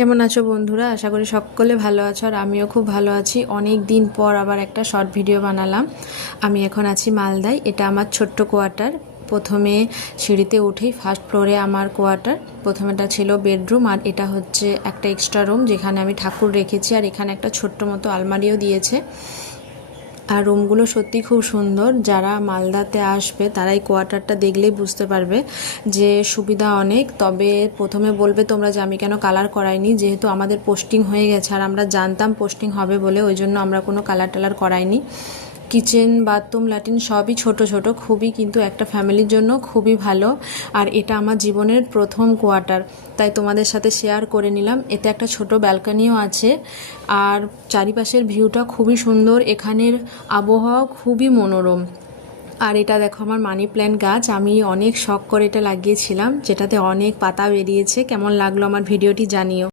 কেমন আছো বন্ধুরা? আশা করি সকলে ভালো আছো, আর আমিও খুব ভালো আছি। অনেক দিন পর আবার একটা শর্ট ভিডিও বানালাম। আমি এখন আছি মালদায়। এটা আমার ছোট্ট কোয়ার্টার। প্রথমে সিঁড়িতে উঠেই ফার্স্ট ফ্লোরে আমার কোয়ার্টার। প্রথমেটা ছিল বেডরুম, আর এটা হচ্ছে একটা এক্সট্রা রুম যেখানে আমি ঠাকুর রেখেছি, আর এখানে একটা ছোট্ট মতো আলমারিও দিয়েছে। আর রুমগুলো সত্যি খুব সুন্দর। যারা মালদাতে আসবে তারা এই কোয়ার্টারটা দেখলেই বুঝতে পারবে যে সুবিধা অনেক। তবে প্রথমে বলবে তোমরা যে আমি কেন কালার করাইনি, যেহেতু আমাদের পোস্টিং হয়ে গেছে আর আমরা জানতাম পোস্টিং হবে বলে, ওই জন্য আমরা কোনো কালার টালার করাইনি। কিচেন, বাথরুম, ল্যাট্রিন সবই ছোট ছোট, খুবই কিন্তু একটা ফ্যামিলির জন্য খুবই ভালো। আর এটা আমার জীবনের প্রথম কোয়ার্টার, তাই তোমাদের সাথে শেয়ার করে নিলাম। এতে একটা ছোট ব্যালকনিও আছে, আর চারিপাশের ভিউটা খুবই সুন্দর। এখানের আবহাওয়া খুবই মনোরম। আর এটা দেখো আমার মানি প্ল্যান্ট গাছ, আমি অনেক শখ করে এটা লাগিয়েছিলাম, যেটাতে অনেক পাতা বেরিয়েছে। কেমন লাগলো আমার ভিডিওটি জানিও।